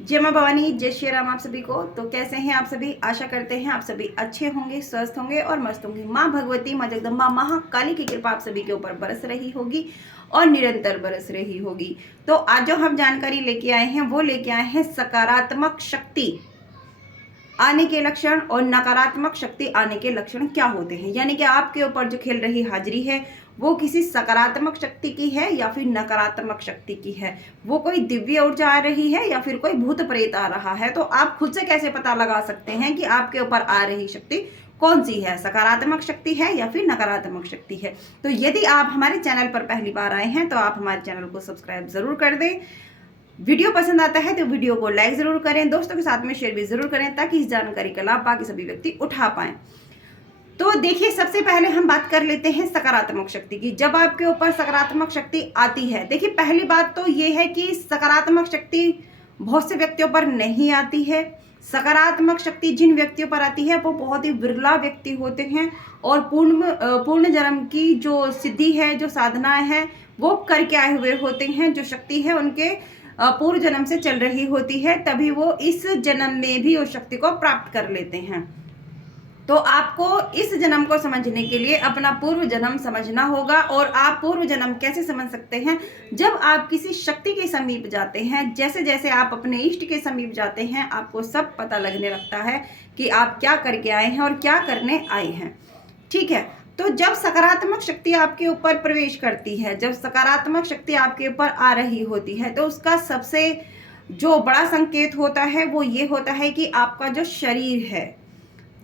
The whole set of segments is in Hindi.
जय मां भवानी, जय श्री राम आप सभी को। तो कैसे हैं आप सभी? आशा करते हैं आप सभी अच्छे होंगे, स्वस्थ होंगे और मस्त होंगे। मां भगवती, मां जगदम्बा, महाकाली की कृपा आप सभी के ऊपर बरस रही होगी और निरंतर बरस रही होगी। तो आज जो हम जानकारी लेके आए हैं वो लेके आए हैं सकारात्मक शक्ति आने के लक्षण और नकारात्मक शक्ति आने के लक्षण क्या होते हैं। यानी कि आपके ऊपर जो खेल रही हाजिरी है वो किसी सकारात्मक शक्ति की है या फिर नकारात्मक शक्ति की है। वो कोई दिव्य ऊर्जा आ रही है या फिर कोई भूत प्रेत आ रहा है। तो आप खुद से कैसे पता लगा सकते हैं कि आपके ऊपर आ रही शक्ति कौन सी है, सकारात्मक शक्ति है या फिर नकारात्मक शक्ति है। तो यदि आप हमारे चैनल पर पहली बार आए हैं तो आप हमारे चैनल को सब्सक्राइब जरूर कर दें। वीडियो पसंद आता है तो वीडियो को लाइक जरूर करें, दोस्तों के साथ में शेयर भी जरूर करें ताकि इस जानकारी का लाभ बाकी सभी व्यक्ति उठा पाएं। तो देखिए, सबसे पहले हम बात कर लेते हैं सकारात्मक शक्ति की। जब आपके ऊपर सकारात्मक शक्ति आती है, देखिए पहली बात तो ये है कि सकारात्मक शक्ति बहुत से व्यक्तियों पर नहीं आती है। सकारात्मक शक्ति जिन व्यक्तियों पर आती है वो बहुत ही विरला व्यक्ति होते हैं और पूर्ण जन्म की जो सिद्धि है, जो साधनाएं हैं वो करके आए हुए होते हैं। जो शक्ति है उनके पूर्व जन्म से चल रही होती है, तभी वो इस जन्म में भी उस शक्ति को प्राप्त कर लेते हैं। तो आपको इस जन्म को समझने के लिए अपना पूर्व जन्म समझना होगा। और आप पूर्व जन्म कैसे समझ सकते हैं? जब आप किसी शक्ति के समीप जाते हैं, जैसे जैसे आप अपने इष्ट के समीप जाते हैं, आपको सब पता लगने लगता है कि आप क्या करके आए हैं और क्या करने आए हैं। ठीक है, तो जब सकारात्मक शक्ति आपके ऊपर प्रवेश करती है, जब सकारात्मक शक्ति आपके ऊपर आ रही होती है, तो उसका सबसे जो बड़ा संकेत होता है वो ये होता है कि आपका जो शरीर है,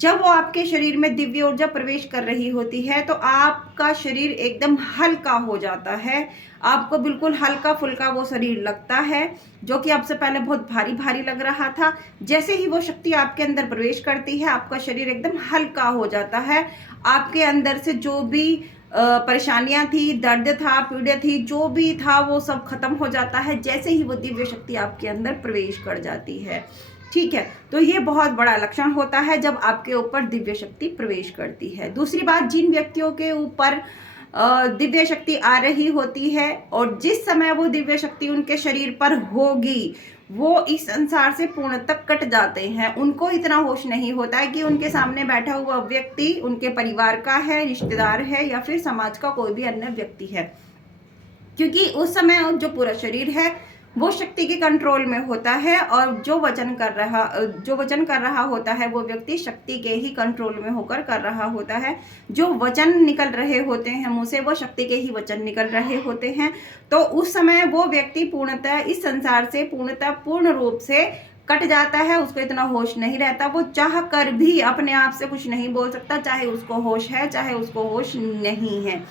जब वो आपके शरीर में दिव्य ऊर्जा प्रवेश कर रही होती है तो आपका शरीर एकदम हल्का हो जाता है। आपको बिल्कुल हल्का फुल्का वो शरीर लगता है, जो कि आपसे पहले बहुत भारी भारी लग रहा था। जैसे ही वो शक्ति आपके अंदर प्रवेश करती है, आपका शरीर एकदम हल्का हो जाता है। आपके अंदर से जो भी परेशानियां थी, दर्द था, पीड़ा थी, जो भी था वो सब खत्म हो जाता है जैसे ही वो दिव्य शक्ति आपके अंदर प्रवेश कर जाती है। ठीक है, तो ये बहुत बड़ा लक्षण होता है जब आपके ऊपर दिव्य शक्ति प्रवेश करती है। दूसरी बात, जिन व्यक्तियों के ऊपर दिव्य शक्ति आ रही होती है और जिस समय वो दिव्य शक्ति उनके शरीर पर होगी, वो इस संसार से पूर्णतः कट जाते हैं। उनको इतना होश नहीं होता है कि उनके सामने बैठा हुआ व्यक्ति उनके परिवार का है, रिश्तेदार है या फिर समाज का कोई भी अन्य व्यक्ति है, क्योंकि उस समय जो पूरा शरीर है वो शक्ति के कंट्रोल में होता है और जो वचन कर रहा होता है वो व्यक्ति शक्ति के ही कंट्रोल में होकर कर रहा होता है। जो वचन निकल रहे होते हैं मुंह से वो शक्ति के ही वचन निकल रहे होते हैं। तो उस समय वो व्यक्ति पूर्णतः इस संसार से पूर्ण रूप से कट जाता है। उसको इतना होश नहीं रहता, वो चाह कर भी अपने आप से कुछ नहीं बोल सकता, चाहे उसको होश है चाहे उसको होश नहीं है।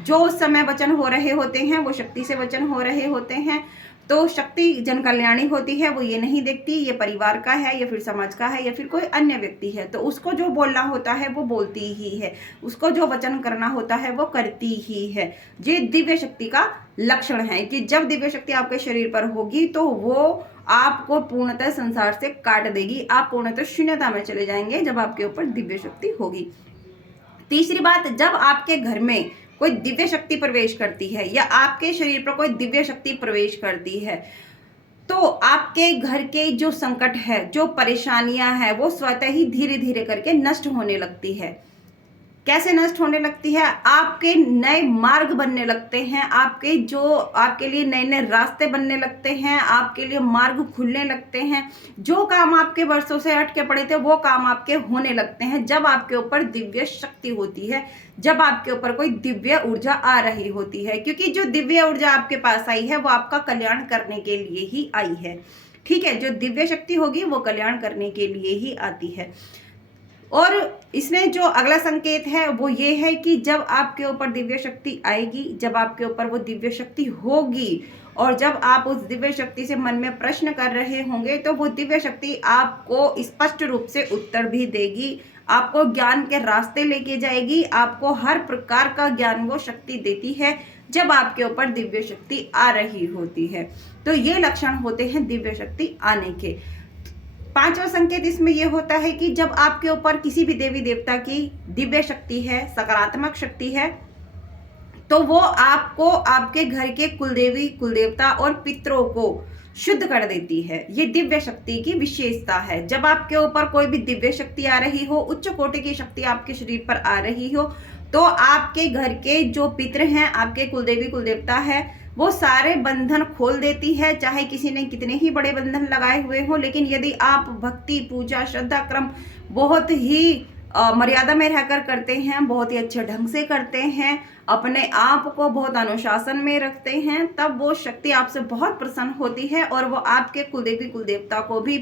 जो उस समय वचन हो रहे होते हैं वो शक्ति से वचन हो रहे होते हैं। तो शक्ति जन कल्याणी होती है, वो ये नहीं देखती ये परिवार का है या फिर समाज का है या फिर कोई अन्य व्यक्ति है। तो उसको जो बोलना होता है वो बोलती ही है, उसको जो वचन करना होता है वो करती ही है। ये दिव्य शक्ति का लक्षण है कि जब दिव्य शक्ति आपके शरीर पर होगी तो वो आपको पूर्णतः संसार से काट देगी। आप पूर्णतः शून्यता में चले जाएंगे जब आपके ऊपर दिव्य शक्ति होगी। तीसरी बात, जब आपके घर में कोई दिव्य शक्ति प्रवेश करती है या आपके शरीर पर कोई दिव्य शक्ति प्रवेश करती है तो आपके घर के जो संकट है, जो परेशानियां हैं, वो स्वतः ही धीरे धीरे करके नष्ट होने लगती है। कैसे नष्ट होने लगती है? आपके नए मार्ग बनने लगते हैं, आपके लिए नए नए रास्ते बनने लगते हैं, आपके लिए मार्ग खुलने लगते हैं। जो काम आपके वर्षों से अटके पड़े थे वो काम आपके होने लगते हैं जब आपके ऊपर दिव्य शक्ति होती है, जब आपके ऊपर कोई दिव्य ऊर्जा आ रही होती है। क्योंकि जो दिव्य ऊर्जा आपके पास आई है वो आपका कल्याण करने के लिए ही आई है। ठीक है, जो दिव्य शक्ति होगी वो कल्याण करने के लिए ही आती है। और इसमें जो अगला संकेत है वो ये है कि जब आपके ऊपर दिव्य शक्ति आएगी, जब आपके ऊपर वो दिव्य शक्ति होगी और जब आप उस दिव्य शक्ति से मन में प्रश्न कर रहे होंगे तो वो दिव्य शक्ति आपको स्पष्ट रूप से उत्तर भी देगी, आपको ज्ञान के रास्ते लेके जाएगी, आपको हर प्रकार का ज्ञान वो शक्ति देती है जब आपके ऊपर दिव्य शक्ति आ रही होती है। तो ये लक्षण होते हैं दिव्य शक्ति आने के। पांचवा संकेत इसमें यह होता है कि जब आपके ऊपर किसी भी देवी देवता की दिव्य शक्ति है, सकारात्मक शक्ति है, तो वो आपको आपके घर के कुलदेवी कुलदेवता और पितरों को शुद्ध कर देती है। ये दिव्य शक्ति की विशेषता है। जब आपके ऊपर कोई भी दिव्य शक्ति आ रही हो, उच्च कोटि की शक्ति आपके शरीर पर आ रही हो, तो आपके घर के जो पितृ हैं, आपके कुलदेवी कुलदेवता है, वो सारे बंधन खोल देती है। चाहे किसी ने कितने ही बड़े बंधन लगाए हुए हो, लेकिन यदि आप भक्ति, पूजा, श्रद्धा क्रम बहुत ही मर्यादा में रहकर करते हैं, बहुत ही अच्छे ढंग से करते हैं, अपने आप को बहुत अनुशासन में रखते हैं, तब वो शक्ति आपसे बहुत प्रसन्न होती है और वो आपके कुलदेवी कुलदेवता को भी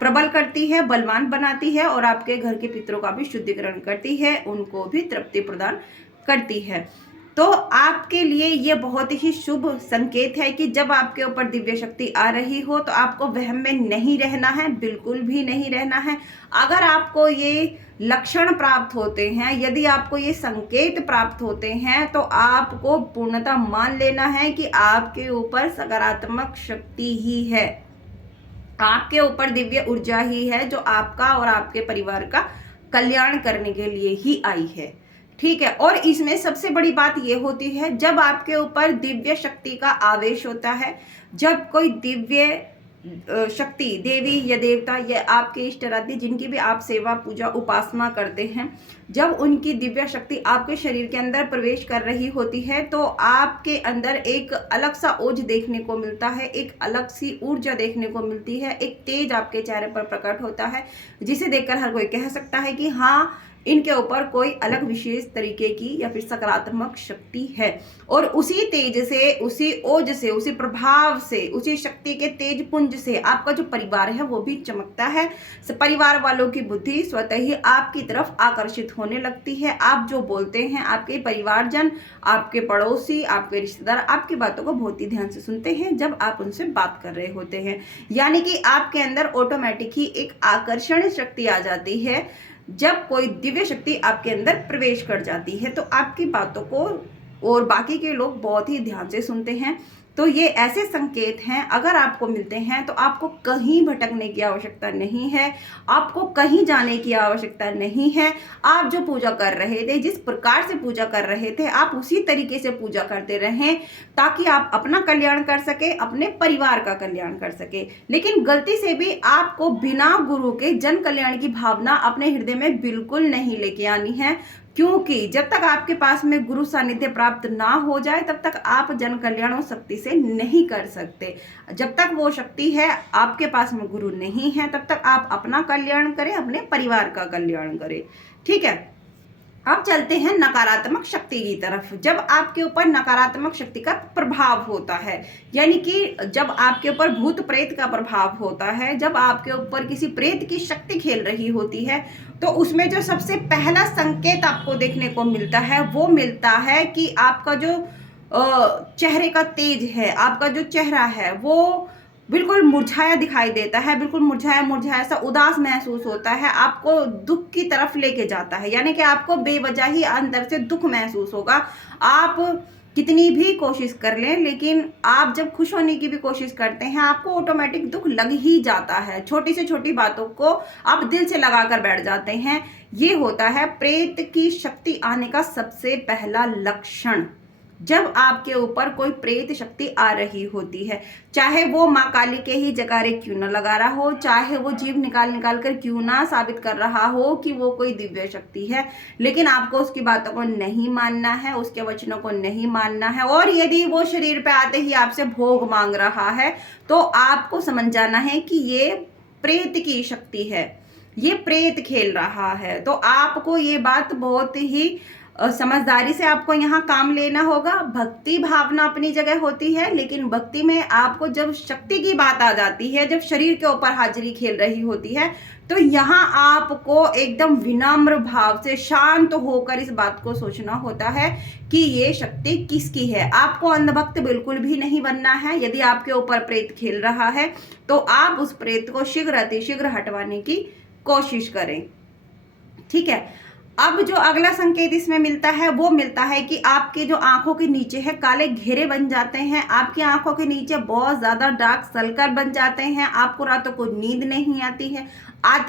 प्रबल करती है, बलवान बनाती है और आपके घर के पितरों का भी शुद्धिकरण करती है, उनको भी तृप्ति प्रदान करती है। तो आपके लिए ये बहुत ही शुभ संकेत है कि जब आपके ऊपर दिव्य शक्ति आ रही हो तो आपको वहम में नहीं रहना है, बिल्कुल भी नहीं रहना है। अगर आपको ये लक्षण प्राप्त होते हैं, यदि आपको ये संकेत प्राप्त होते हैं, तो आपको पूर्णतः मान लेना है कि आपके ऊपर सकारात्मक शक्ति ही है, आपके ऊपर दिव्य ऊर्जा ही है, जो आपका और आपके परिवार का कल्याण करने के लिए ही आई है। ठीक है। और इसमें सबसे बड़ी बात यह होती है, जब आपके ऊपर दिव्य शक्ति का आवेश होता है, जब कोई दिव्य शक्ति, देवी या देवता या आपके इष्टराध्य जिनकी भी आप सेवा पूजा उपासना करते हैं, जब उनकी दिव्य शक्ति आपके शरीर के अंदर प्रवेश कर रही होती है, तो आपके अंदर एक अलग सा ओज देखने को मिलता है, एक अलग सी ऊर्जा देखने को मिलती है, एक तेज आपके चेहरे पर प्रकट होता है, जिसे देखकर हर कोई कह सकता है कि हाँ, इनके ऊपर कोई अलग विशेष तरीके की या फिर सकारात्मक शक्ति है। और उसी तेज से, उसी ओज से, उसी प्रभाव से, उसी शक्ति के तेज पुंज से आपका जो परिवार है वो भी चमकता है। परिवार वालों की बुद्धि स्वतः ही आपकी तरफ आकर्षित होने लगती है। आप जो बोलते हैं, आपके परिवारजन, आपके पड़ोसी, आपके रिश्तेदार आपकी बातों को बहुत ही ध्यान से सुनते हैं जब आप उनसे बात कर रहे होते हैं। यानी कि आपके अंदर ऑटोमेटिक ही एक आकर्षण शक्ति आ जाती है। जब कोई दिव्य शक्ति आपके अंदर प्रवेश कर जाती है तो आपकी बातों को और बाकी के लोग बहुत ही ध्यान से सुनते हैं। तो ये ऐसे संकेत हैं, अगर आपको मिलते हैं तो आपको कहीं भटकने की आवश्यकता नहीं है, आपको कहीं जाने की आवश्यकता नहीं है। आप जो पूजा कर रहे थे, जिस प्रकार से पूजा कर रहे थे, आप उसी तरीके से पूजा करते रहें, ताकि आप अपना कल्याण कर सके, अपने परिवार का कल्याण कर सके। लेकिन गलती से भी आपको बिना गुरु के जन कल्याण की भावना अपने हृदय में बिल्कुल नहीं लेके आनी है, क्योंकि जब तक आपके पास में गुरु सानिध्य प्राप्त ना हो जाए तब तक आप जन कल्याण उस शक्ति से नहीं कर सकते। जब तक वो शक्ति है, आपके पास में गुरु नहीं है, तब तक आप अपना कल्याण करें, अपने परिवार का कल्याण करें। ठीक है। अब चलते हैं नकारात्मक शक्ति की तरफ। जब आपके ऊपर नकारात्मक शक्ति का प्रभाव होता है, यानी कि जब आपके ऊपर भूत प्रेत का प्रभाव होता है, जब आपके ऊपर किसी प्रेत की शक्ति खेल रही होती है, तो उसमें जो सबसे पहला संकेत आपको देखने को मिलता है वो मिलता है कि आपका जो चेहरे का तेज है, आपका जो चेहरा है वो बिल्कुल मुरझाया दिखाई देता है, बिल्कुल मुरझाया मुरझाया सा उदास महसूस होता है, आपको दुख की तरफ लेके जाता है। यानी कि आपको बेवजह ही अंदर से दुख महसूस होगा। आप कितनी भी कोशिश कर लें, लेकिन आप जब खुश होने की भी कोशिश करते हैं, आपको ऑटोमेटिक दुख लग ही जाता है। छोटी से छोटी बातों को आप दिल से लगा कर बैठ जाते हैं। ये होता है प्रेत की शक्ति आने का सबसे पहला लक्षण। जब आपके ऊपर कोई प्रेत शक्ति आ रही होती है, चाहे वो माँ काली के ही जगारे क्यों न लगा रहा हो, चाहे वो जीव निकाल निकाल कर क्यों ना साबित कर रहा हो कि वो कोई दिव्य शक्ति है, लेकिन आपको उसकी बातों को नहीं मानना है, उसके वचनों को नहीं मानना है। और यदि वो शरीर पे आते ही आपसे भोग मांग रहा है, तो आपको समझ जाना है कि ये प्रेत की शक्ति है, ये प्रेत खेल रहा है। तो आपको ये बात बहुत ही समझदारी से आपको यहाँ काम लेना होगा। भक्ति भावना अपनी जगह होती है, लेकिन भक्ति में आपको जब शक्ति की बात आ जाती है, जब शरीर के ऊपर हाजिरी खेल रही होती है, तो यहाँ आपको एकदम विनम्र भाव से शांत होकर इस बात को सोचना होता है कि ये शक्ति किसकी है। आपको अंधभक्त बिल्कुल भी नहीं बनना है। यदि आपके ऊपर प्रेत खेल रहा है तो आप उस प्रेत को शीघ्र अतिशीघ्र हटवाने की कोशिश करें। ठीक है। अब जो अगला संकेत इसमें मिलता है वो मिलता है कि आपके जो आंखों के नीचे है काले घेरे बन जाते हैं, आपकी आंखों के नीचे बहुत ज्यादा डार्क सर्कल बन जाते हैं, आपको रातों को नींद नहीं आती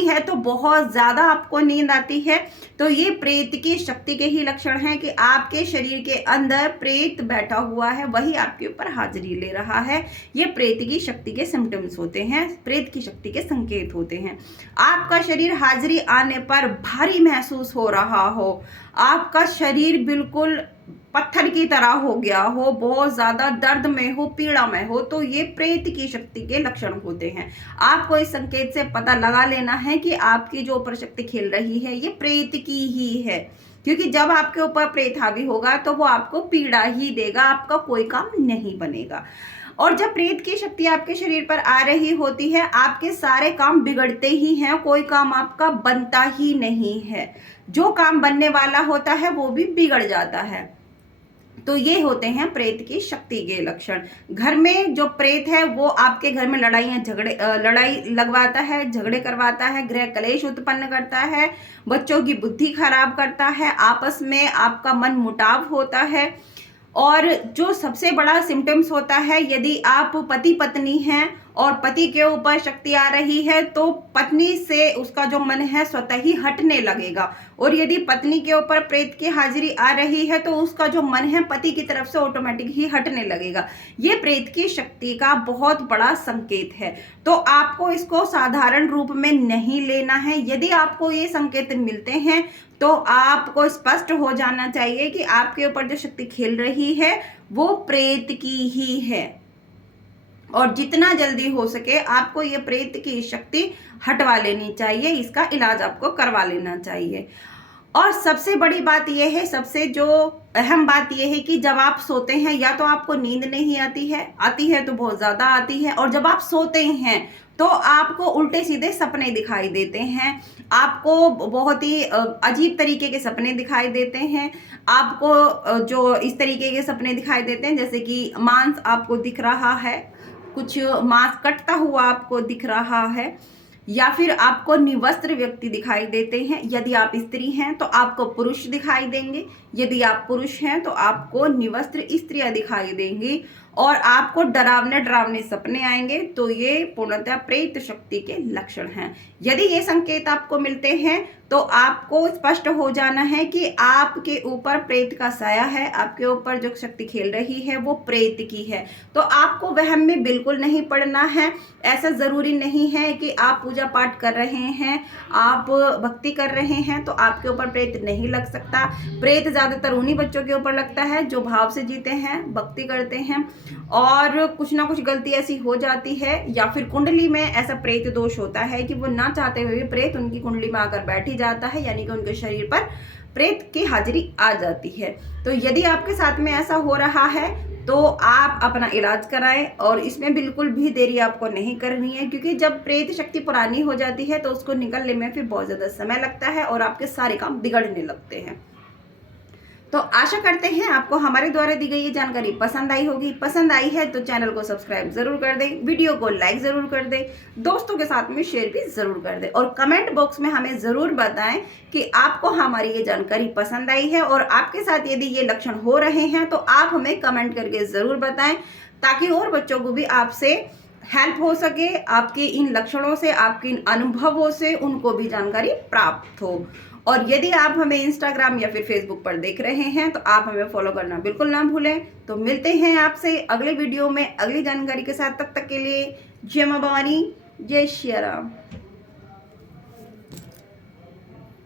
है तो बहुत ज्यादा आपको नींद आती है। तो ये प्रेत की शक्ति के ही लक्षण हैं कि आपके शरीर के अंदर प्रेत बैठा हुआ है, वही आपके ऊपर हाजिरी ले रहा है। ये प्रेत की शक्ति के सिम्टम्स होते हैं, प्रेत की शक्ति के संकेत होते हैं। आपका शरीर हाजिरी आने पर भारी महसूस हो रहा हो, आपका शरीर बिल्कुल पत्थर की तरह हो गया हो, बहुत ज्यादा दर्द में हो, पीड़ा में हो, तो ये प्रेत की शक्ति के लक्षण होते हैं। आपको इस संकेत से पता लगा लेना है कि आपकी जो ऊपर शक्ति खेल रही है ये प्रेत की ही है, क्योंकि जब आपके ऊपर प्रेत हावी होगा तो वो आपको पीड़ा ही देगा, आपका कोई काम नहीं बनेगा। और जब प्रेत की शक्ति आपके शरीर पर आ रही होती है, आपके सारे काम बिगड़ते ही हैं, कोई काम आपका बनता ही नहीं है। जो काम बनने वाला होता है वो भी बिगड़ जाता है। तो ये होते हैं प्रेत की शक्ति के लक्षण। घर में जो प्रेत है वो आपके घर में लड़ाई लगवाता है, झगड़े करवाता है, गृह कलेश उत्पन्न करता है, बच्चों की बुद्धि खराब करता है, आपस में आपका मन मुटाव होता है। और जो सबसे बड़ा सिम्टम्स होता है, यदि आप पति पत्नी हैं और पति के ऊपर शक्ति आ रही है तो पत्नी से उसका जो मन है स्वतः ही हटने लगेगा, और यदि पत्नी के ऊपर प्रेत की हाजिरी आ रही है तो उसका जो मन है पति की तरफ से ऑटोमेटिक ही हटने लगेगा। ये प्रेत की शक्ति का बहुत बड़ा संकेत है। तो आपको इसको साधारण रूप में नहीं लेना है। यदि आपको ये संकेत मिलते हैं तो आपको स्पष्ट हो जाना चाहिए कि आपके ऊपर जो शक्ति खेल रही है वो प्रेत की ही है, और जितना जल्दी हो सके आपको ये प्रेत की शक्ति हटवा लेनी चाहिए, इसका इलाज आपको करवा लेना चाहिए। और सबसे बड़ी बात यह है, सबसे जो अहम बात यह है कि जब आप सोते हैं या तो आपको नींद नहीं आती है तो बहुत ज्यादा आती है, और जब आप सोते हैं तो आपको उल्टे सीधे सपने दिखाई देते हैं, आपको बहुत ही अजीब तरीके के सपने दिखाई देते हैं। आपको जो इस तरीके के सपने दिखाई देते हैं जैसे कि मांस आपको दिख रहा है, कुछ मांस कटता हुआ आपको दिख रहा है, या फिर आपको निवस्त्र व्यक्ति दिखाई देते हैं। यदि आप स्त्री हैं तो आपको पुरुष दिखाई देंगे, यदि आप पुरुष हैं तो आपको निवस्त्र स्त्रियां दिखाई देंगी, और आपको डरावने सपने आएंगे। तो ये पूर्णतः प्रेत शक्ति के लक्षण हैं। यदि ये संकेत आपको मिलते हैं तो आपको स्पष्ट हो जाना है कि आपके ऊपर प्रेत का साया है, आपके ऊपर जो शक्ति खेल रही है वो प्रेत की है। तो आपको वहम में बिल्कुल नहीं पड़ना है। ऐसा जरूरी नहीं है कि आप पूजा पाठ कर रहे हैं, आप भक्ति कर रहे हैं तो आपके ऊपर प्रेत नहीं लग सकता। प्रेत ज्यादातर उन्हीं बच्चों के ऊपर लगता है जो भाव से जीते हैं, भक्ति करते हैं, और कुछ ना कुछ गलती ऐसी हो जाती है, या फिर कुंडली में ऐसा प्रेत दोष होता है कि वो ना चाहते हुए भी प्रेत उनकी कुंडली में आकर बैठ ही जाता है, यानी कि उनके शरीर पर प्रेत की हाजिरी आ जाती है। तो यदि आपके साथ में ऐसा हो रहा है तो आप अपना इलाज कराएं, और इसमें बिल्कुल भी देरी आपको नहीं करनी है, क्योंकि जब प्रेत शक्ति पुरानी हो जाती है तो उसको निकलने में फिर बहुत ज़्यादा समय लगता है और आपके सारे काम बिगड़ने लगते हैं। तो आशा करते हैं आपको हमारे द्वारा दी गई ये जानकारी पसंद आई होगी। पसंद आई है तो चैनल को सब्सक्राइब जरूर कर दें, वीडियो को लाइक जरूर कर दें, दोस्तों के साथ में शेयर भी जरूर कर दें, और कमेंट बॉक्स में हमें जरूर बताएं कि आपको हमारी ये जानकारी पसंद आई है, और आपके साथ यदि ये लक्षण हो रहे हैं तो आप हमें कमेंट करके जरूर बताएं, ताकि और बच्चों को भी आपसे हेल्प हो सके, आपके इन लक्षणों से, आपके इन अनुभवों से उनको भी जानकारी प्राप्त हो। और यदि आप हमें इंस्टाग्राम या फिर फेसबुक पर देख रहे हैं तो आप हमें फॉलो करना बिल्कुल ना भूलें। तो मिलते हैं आपसे अगले वीडियो में अगली जानकारी के साथ। तब तक के लिए जय मां भवानी, जय श्री राम।